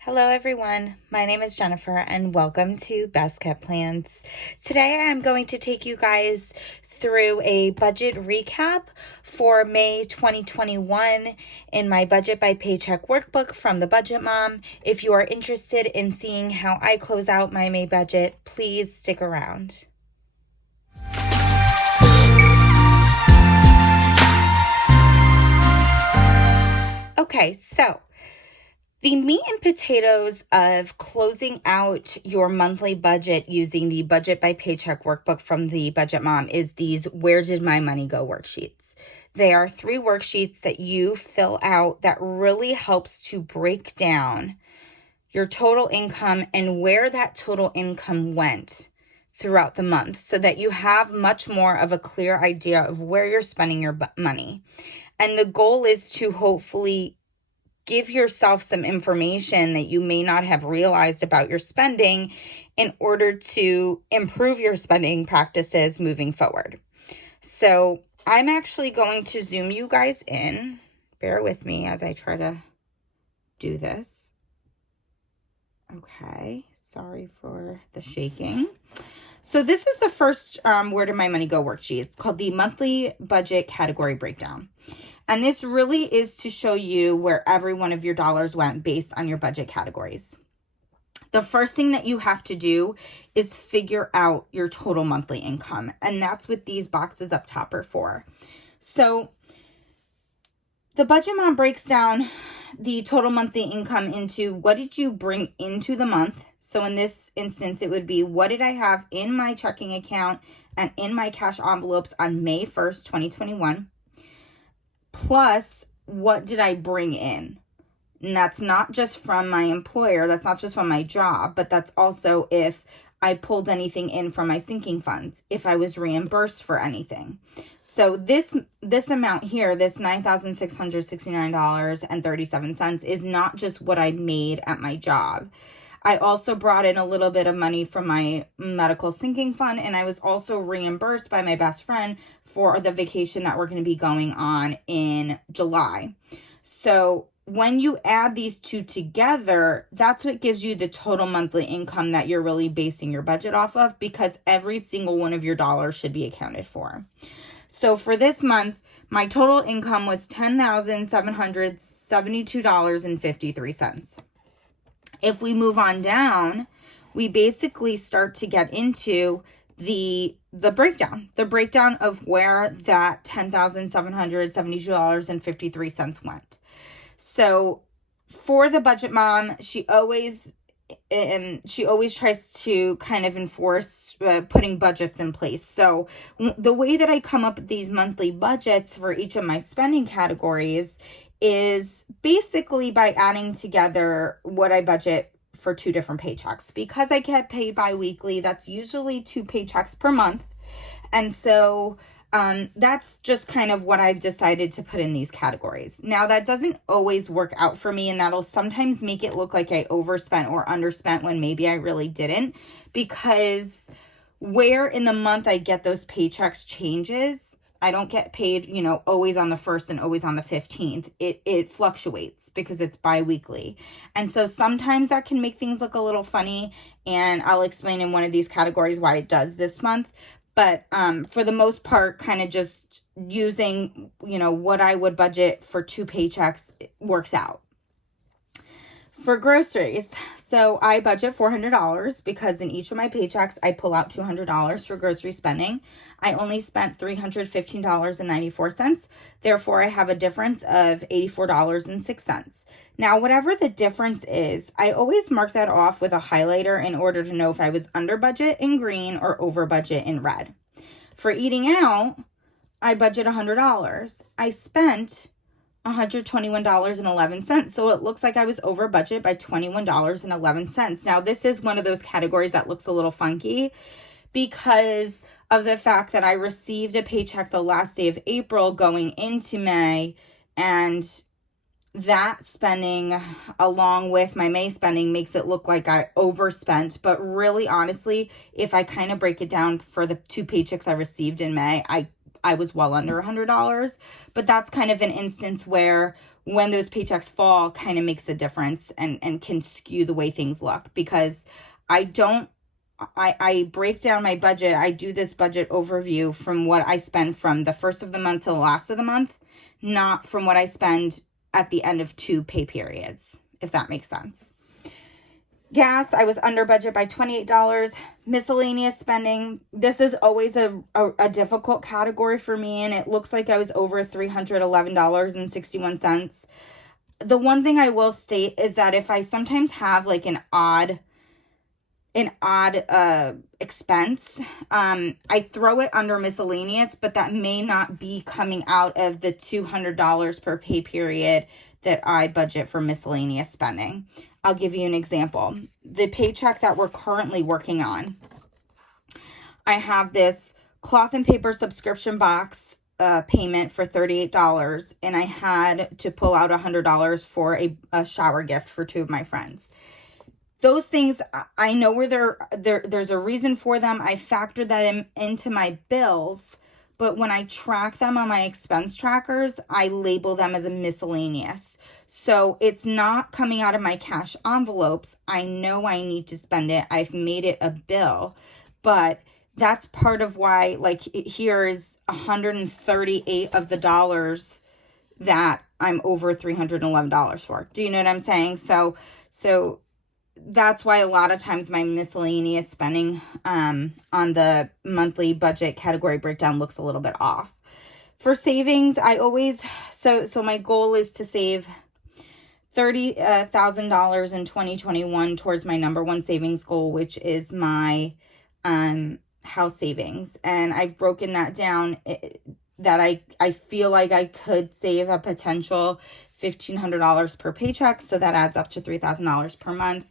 Hello everyone, my name is Jennifer and welcome to Best Kept Plans. Today I'm going to take you guys through a budget recap for May 2021 in my Budget by Paycheck Workbook from the Budget Mom. If you are interested in seeing how I close out my May budget, please stick around. Okay, so the meat and potatoes of closing out your monthly budget using the Budget by Paycheck Workbook from the Budget Mom is these Where Did My Money Go worksheets. They are 3 worksheets that you fill out that really helps to break down your total income and where that total income went throughout the month so that you have much more of a clear idea of where you're spending your money. And the goal is to hopefully give yourself some information that you may not have realized about your spending in order to improve your spending practices moving forward. So I'm actually going to zoom you guys in. Bear with me as I try to do this. Okay, sorry for the shaking. So this is the first Where Did My Money Go worksheet. It's called the Monthly Budget Category Breakdown. And this really is to show you where every one of your dollars went based on your budget categories. The first thing that you have to do is figure out your total monthly income. And that's what these boxes up top are for. So the Budget Mom breaks down the total monthly income into what did you bring into the month. So in this instance, it would be what did I have in my checking account and in my cash envelopes on May 1st, 2021. Plus, what did I bring in? And that's not just from my employer, that's not just from my job, but that's also if I pulled anything in from my sinking funds, if I was reimbursed for anything. So this amount here, this $9,669.37 is not just what I made at my job. I also brought in a little bit of money from my medical sinking fund, and I was also reimbursed by my best friend for the vacation that we're going to be going on in July. So when you add these two together, that's what gives you the total monthly income that you're really basing your budget off of, because every single one of your dollars should be accounted for. So for this month, my total income was $10,772.53. If we move on down, we basically start to get into the breakdown of where that $10,772.53 went. So for the Budget Mom, she always tries to kind of enforce putting budgets in place. So the way that I come up with these monthly budgets for each of my spending categories is basically by adding together what I budget for 2 different paychecks. Because I get paid bi-weekly, that's usually 2 paychecks per month. And so that's just kind of what I've decided to put in these categories. Now, that doesn't always work out for me, and that'll sometimes make it look like I overspent or underspent when maybe I really didn't, because where in the month I get those paychecks changes. I don't get paid, always on the 1st and always on the 15th. It fluctuates because it's bi-weekly. And so sometimes that can make things look a little funny, and I'll explain in one of these categories why it does this month. But for the most part, kind of just using, what I would budget for 2 paychecks works out. For groceries, so I budget $400 because in each of my paychecks, I pull out $200 for grocery spending. I only spent $315.94. Therefore, I have a difference of $84.06. Now, whatever the difference is, I always mark that off with a highlighter in order to know if I was under budget in green or over budget in red. For eating out, I budget $100. I spent $121.11. So it looks like I was over budget by $21.11. Now, this is one of those categories that looks a little funky because of the fact that I received a paycheck the last day of April going into May, and that spending along with my May spending makes it look like I overspent. But really, honestly, if I kind of break it down for the 2 paychecks I received in May, I was well under $100, but that's kind of an instance where when those paychecks fall kind of makes a difference and can skew the way things look, because I break down my budget. I do this budget overview from what I spend from the first of the month to the last of the month, not from what I spend at the end of 2 pay periods, if that makes sense. Gas, I was under budget by $28. Miscellaneous spending, this is always a difficult category for me, and it looks like I was over $311.61. The one thing I will state is that if I sometimes have like an odd expense, I throw it under miscellaneous, but that may not be coming out of the $200 per pay period that I budget for miscellaneous spending. I'll give you an example. The paycheck that we're currently working on, I have this cloth and paper subscription box payment for $38, and I had to pull out $100 for a shower gift for 2 of my friends. Those things, I know where there's a reason for them. I factor that into my bills, but when I track them on my expense trackers, I label them as a miscellaneous. So it's not coming out of my cash envelopes. I know I need to spend it. I've made it a bill, but that's part of why, like, here is 138 of the dollars that I'm over $311 for. Do you know what I'm saying? So that's why a lot of times my miscellaneous spending on the monthly budget category breakdown looks a little bit off. For savings, I always, so my goal is to save $30,000 in 2021 towards my number one savings goal, which is my house savings. And I've broken that down that I feel like I could save a potential $1,500 per paycheck. So that adds up to $3,000 per month.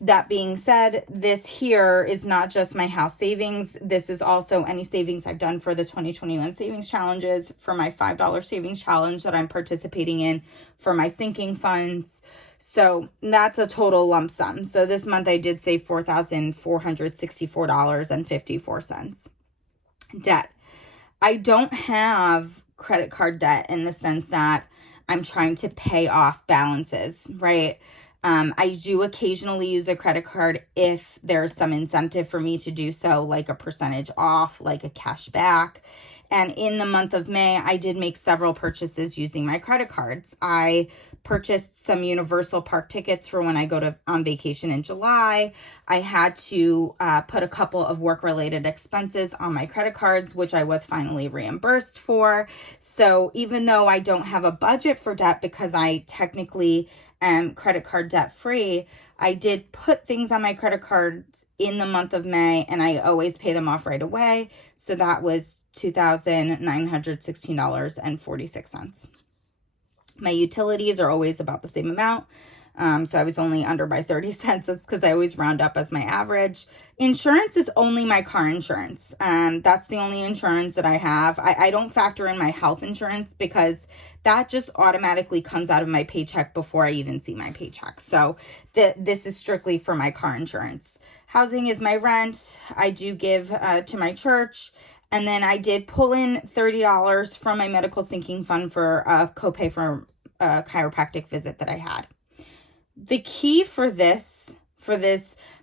That being said, this here is not just my house savings. This is also any savings I've done for the 2021 savings challenges, for my $5 savings challenge that I'm participating in, for my sinking funds. So that's a total lump sum. So this month I did save $4,464.54. Debt. I don't have credit card debt in the sense that I'm trying to pay off balances, right? I do occasionally use a credit card if there's some incentive for me to do so, like a percentage off, like a cash back. And in the month of May, I did make several purchases using my credit cards. I purchased some Universal Park tickets for when I go on vacation in July. I had to put a couple of work-related expenses on my credit cards, which I was finally reimbursed for. So even though I don't have a budget for debt because I technically am credit card debt free, I did put things on my credit cards in the month of May, and I always pay them off right away. So that was $2,916.46. My utilities are always about the same amount. So I was only under by 30 cents. That's because I always round up as my average. Insurance is only my car insurance. That's the only insurance that I have. I don't factor in my health insurance because that just automatically comes out of my paycheck before I even see my paycheck. So this is strictly for my car insurance. Housing is my rent. I do give to my church. And then I did pull in $30 from my medical sinking fund for a copay for a chiropractic visit that I had. The key for this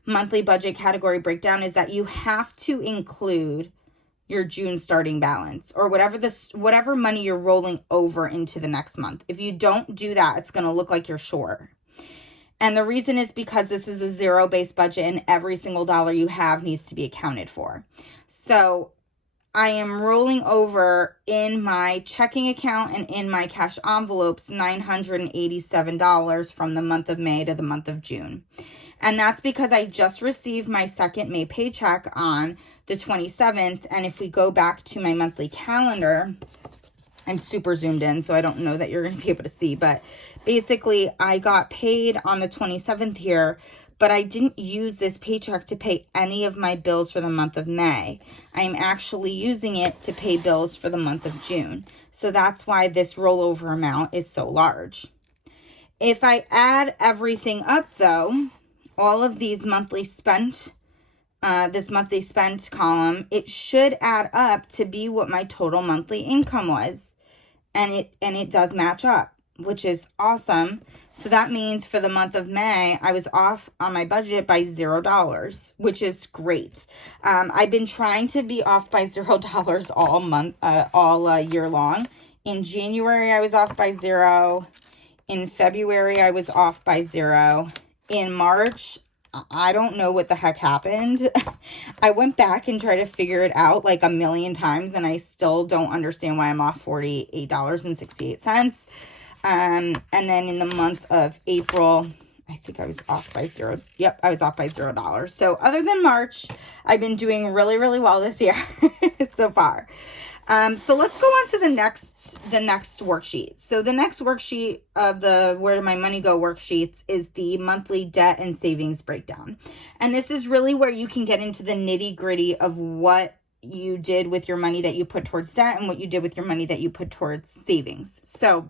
monthly budget category breakdown is that you have to include your June starting balance or whatever money you're rolling over into the next month. If you don't do that, it's going to look like you're short. And the reason is because this is a zero-based budget and every single dollar you have needs to be accounted for. So I am rolling over in my checking account and in my cash envelopes $987 from the month of May to the month of June. And that's because I just received my second May paycheck on the 27th. And if we go back to my monthly calendar, I'm super zoomed in, so I don't know that you're going to be able to see. But basically, I got paid on the 27th here, but I didn't use this paycheck to pay any of my bills for the month of May. I'm actually using it to pay bills for the month of June. So that's why this rollover amount is so large. If I add everything up, though, all of these monthly spent, this monthly spent column, it should add up to be what my total monthly income was. And it does match up. which is awesome. So that means for the month of May, I was off on my budget by $0, which is great. I've been trying to be off by $0 all year long. In January, I was off by 0. In February, I was off by 0. In March, I don't know what the heck happened. I went back and tried to figure it out like a million times, and I still don't understand why I'm off $48.68. And then in the month of April, I think I was off by 0. Yep, I was off by $0. So other than March, I've been doing really, really well this year so far. So let's go on to the next worksheet. So the next worksheet of the Where Did My Money Go worksheets is the monthly debt and savings breakdown. And this is really where you can get into the nitty gritty of what you did with your money that you put towards debt and what you did with your money that you put towards savings. So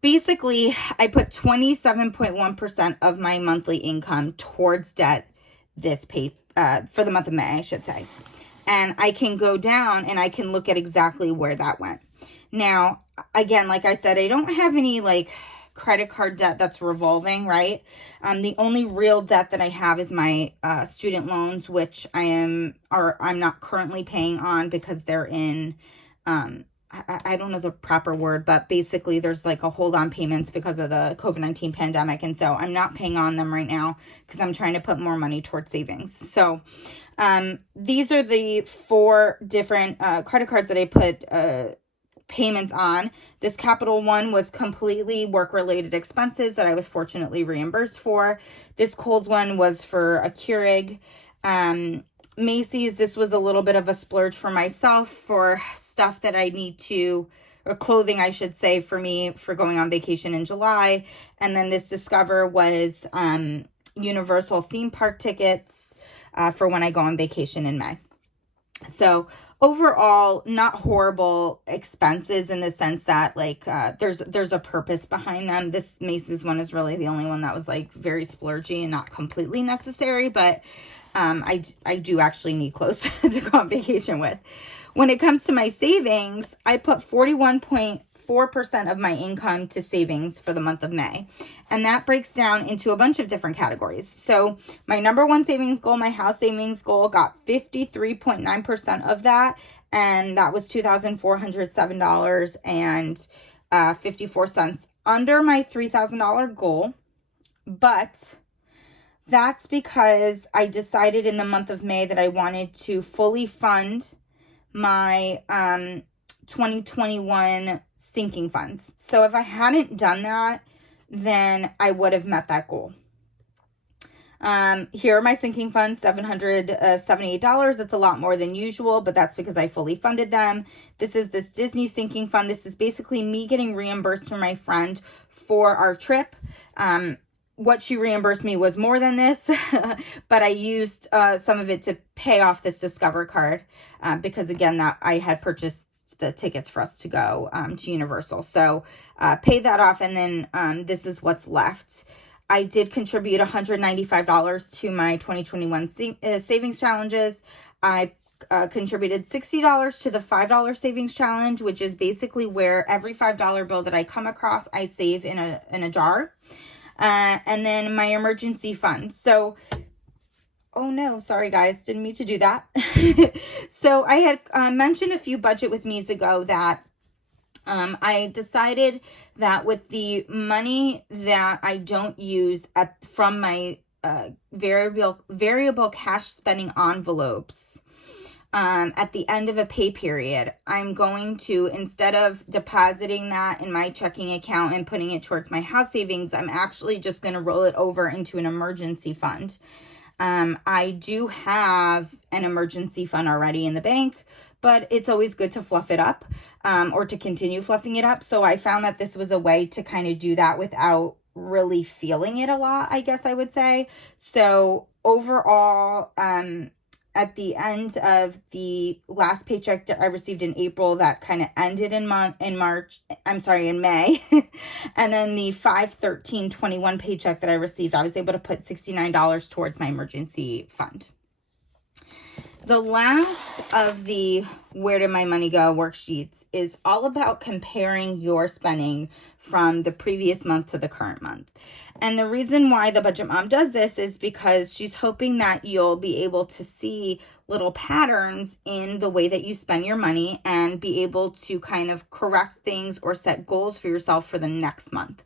basically, I put 27.1% of my monthly income towards debt for the month of May, I should say. And I can go down and I can look at exactly where that went. Now, again, like I said, I don't have any like credit card debt that's revolving, right? The only real debt that I have is my student loans, which I'm not currently paying on because they're in, I don't know the proper word, but basically there's like a hold on payments because of the COVID-19 pandemic. And so I'm not paying on them right now because I'm trying to put more money towards savings. So these are the 4 different credit cards that I put payments on. This Capital One was completely work-related expenses that I was fortunately reimbursed for. This Kohl's one was for a Keurig. Macy's, this was a little bit of a splurge for myself for stuff that I need to, or clothing, I should say, for me for going on vacation in July. And then this Discover was Universal theme park tickets for when I go on vacation in May. Overall, not horrible expenses in the sense that like there's a purpose behind them. This Macy's one is really the only one that was like very splurgy and not completely necessary, but I do actually need clothes to go on vacation with. When it comes to my savings, I put 41.4% of my income to savings for the month of May. And that breaks down into a bunch of different categories. So my number one savings goal, my house savings goal, got 53.9% of that. And that was $2,407.54 under my $3,000 goal. But that's because I decided in the month of May that I wanted to fully fund my 2021 sinking funds. So if I hadn't done that, then I would have met that goal. Here are my sinking funds, $778. That's a lot more than usual, but that's because I fully funded them. This is this Disney sinking fund. This is basically me getting reimbursed from my friend for our trip. What she reimbursed me was more than this, but I used some of it to pay off this Discover card because, again, that I had purchased the tickets for us to go to Universal. So pay that off, and then this is what's left. I did contribute $195 to my 2021 savings challenges. I contributed $60 to the $5 savings challenge, which is basically where every $5 bill that I come across, I save in a jar. And then my emergency fund. So, oh no, sorry guys, didn't mean to do that. So I had mentioned a few Budget With Me's ago that I decided that with the money that I don't use from my variable cash spending envelopes, at the end of a pay period, I'm going to, instead of depositing that in my checking account and putting it towards my house savings, I'm actually just going to roll it over into an emergency fund. I do have an emergency fund already in the bank, but it's always good to fluff it up, or to continue fluffing it up. So I found that this was a way to kind of do that without really feeling it a lot, I guess I would say. So overall, at the end of the last paycheck that I received in April, that kind of ended in May. And then the 5/13/21 paycheck that I received, I was able to put $69 towards my emergency fund. The last of the Where Did My Money Go worksheets is all about comparing your spending from the previous month to the current month. And the reason why the Budget Mom does this is because she's hoping that you'll be able to see little patterns in the way that you spend your money and be able to kind of correct things or set goals for yourself for the next month.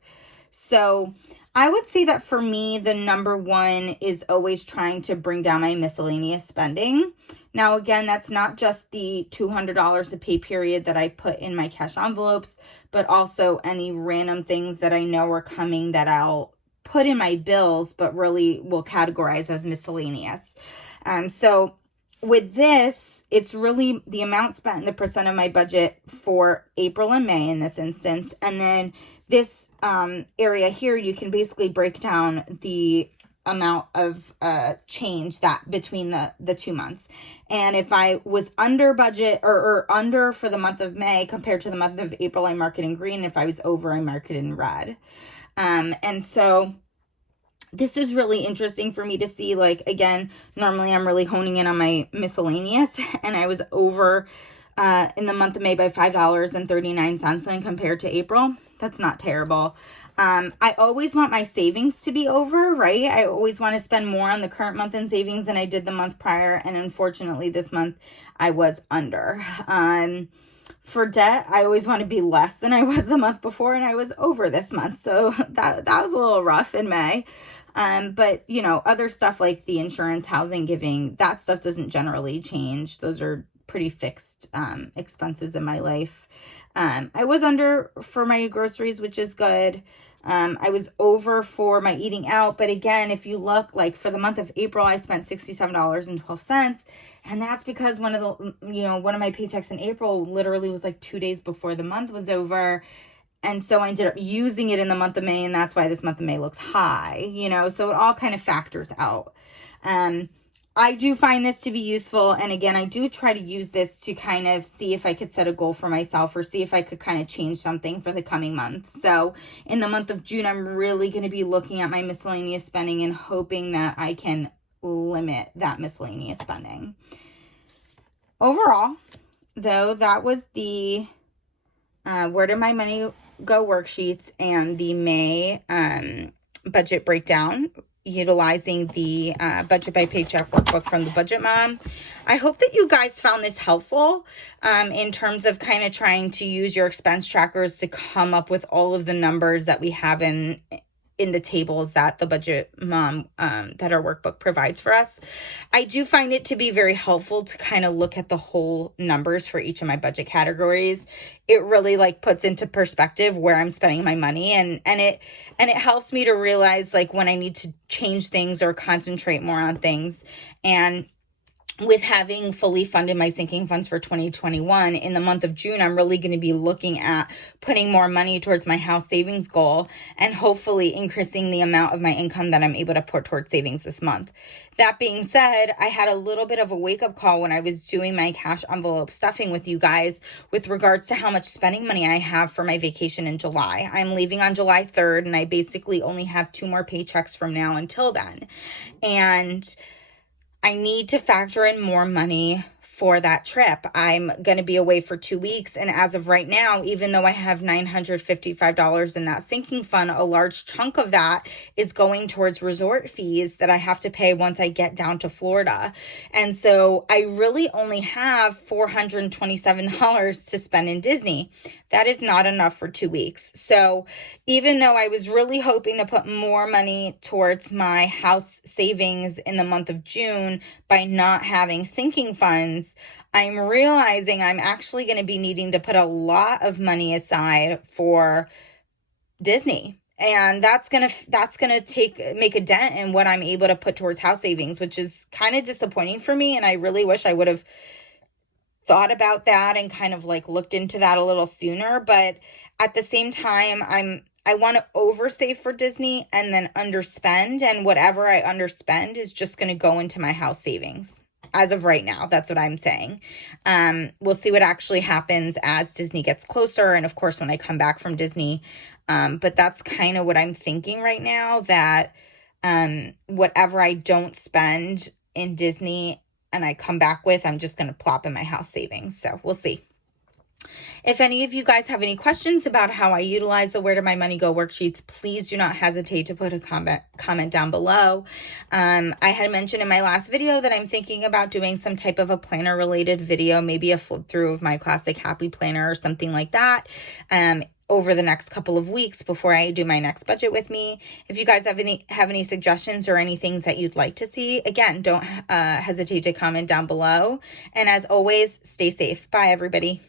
So I would say that for me, the number one is always trying to bring down my miscellaneous spending. Now, again, that's not just the $200 a pay period that I put in my cash envelopes, but also any random things that I know are coming that I'll put in my bills, but really will categorize as miscellaneous. So with this, it's really the amount spent and the percent of my budget for April and May in this instance. And then this area here, you can basically break down the amount of change that between the 2 months. And if I was under budget or under for the month of May compared to the month of April, I mark it in green. If I was over, I mark it in red. And so this is really interesting for me to see. Like, again, normally I'm really honing in on my miscellaneous, and I was over in the month of May by $5.39 when compared to April. That's not terrible. I always want my savings to be over, right? I always want to spend more on the current month in savings than I did the month prior. And unfortunately, this month I was under. For debt, I always want to be less than I was the month before, and I was over this month. So that was a little rough in May. But, you know, other stuff like the insurance, housing, giving, that stuff doesn't generally change. Those are pretty fixed expenses in my life. I was under for my groceries, which is good. I was over for my eating out. But again, if you look, like for the month of April, I spent $67.12. And that's because one of my paychecks in April literally was like 2 days before the month was over. And so I ended up using it in the month of May, and that's why this month of May looks high, so it all kind of factors out. I do find this to be useful. And again, I do try to use this to kind of see if I could set a goal for myself or see if I could kind of change something for the coming months. So in the month of June, I'm really going to be looking at my miscellaneous spending and hoping that I can limit that miscellaneous spending. Overall, though, that was the Where Did My Money Go worksheets and the May budget breakdown, utilizing the Budget by Paycheck Workbook from the Budget Mom. I hope that you guys found this helpful in terms of kind of trying to use your expense trackers to come up with all of the numbers that we have in the tables that the Budget Mom, that our workbook provides for us. I do find it to be very helpful to kind of look at the whole numbers for each of my budget categories. It really puts into perspective where I'm spending my money, and it helps me to realize when I need to change things or concentrate more on things. And with having fully funded my sinking funds for 2021, in the month of June, I'm really going to be looking at putting more money towards my house savings goal and hopefully increasing the amount of my income that I'm able to put towards savings this month. That being said, I had a little bit of a wake-up call when I was doing my cash envelope stuffing with you guys with regards to how much spending money I have for my vacation in July. I'm leaving on July 3rd, and I basically only have 2 more paychecks from now until then. And I need to factor in more money for that trip. I'm going to be away for 2 weeks. And as of right now, even though I have $955 in that sinking fund, a large chunk of that is going towards resort fees that I have to pay once I get down to Florida. And so I really only have $427 to spend in Disney. That is not enough for 2 weeks. So even though I was really hoping to put more money towards my house savings in the month of June by not having sinking funds, I'm realizing I'm actually going to be needing to put a lot of money aside for Disney. And that's going to make a dent in what I'm able to put towards house savings, which is kind of disappointing for me. And I really wish I would have thought about that and kind of looked into that a little sooner. But at the same time, I want to oversave for Disney and then underspend, and whatever I underspend is just going to go into my house savings. As of right now, that's what I'm saying. We'll see what actually happens as Disney gets closer, and of course when I come back from Disney. But that's kind of what I'm thinking right now, that whatever I don't spend in Disney I come back with, I'm just going to plop in my house savings. So we'll see. If any of you guys have any questions about how I utilize the Where Did My Money Go worksheets, please do not hesitate to put a comment down below. I had mentioned in my last video that I'm thinking about doing some type of a planner related video, maybe a flip through of my classic Happy Planner or something like that. Over the next couple of weeks before I do my next budget with me. If you guys have any suggestions or any things that you'd like to see, again, don't hesitate to comment down below. And as always, stay safe. Bye, everybody.